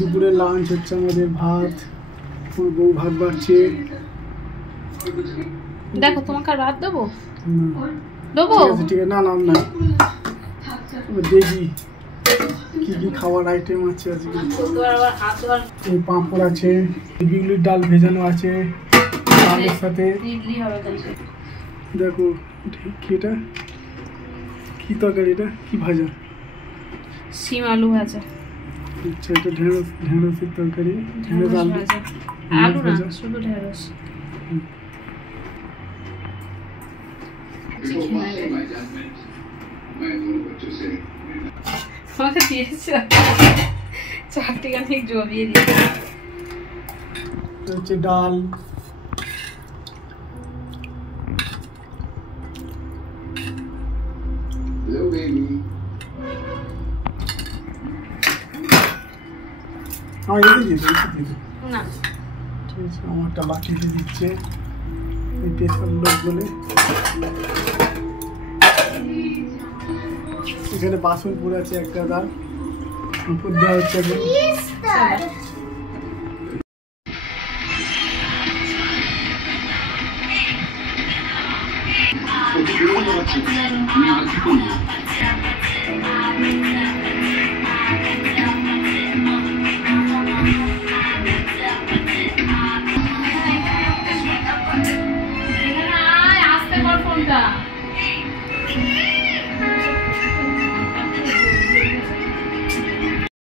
দুপুরে লাঞ্চ হচ্ছে আমাদের ভাত, বউ ভাত বাড়ছে। দেখো তোমাকে রাত দেবো দেবো, ঠিক আছে না নাম না দেখি কি কি খাবার আইটেম আছে আজকে। এই পাঁপড় আছে, বিউলির ডাল ভেজানো আছে ডালের সাথে। দেখো এটা কি তরকারি, এটা কি ভাজা? শিম আলু ভাজা। আচ্ছা এটা ঢেঁড়সের তরকারি, ঢেঁড়স আলু না শুধু ঢেঁড়স। আমাকে দিয়েছে চারটি গান জমিয়ে দিয়েছে। হচ্ছে ডাল, আমার এতে দিয়ে না ঠিক আছে, আমারটা বাটিতে দিচ্ছে এই পেশার লোক বলে। এখানে বাসন পড়ে আছে এক গাদা, উপর দেওয়া হচ্ছে এখন।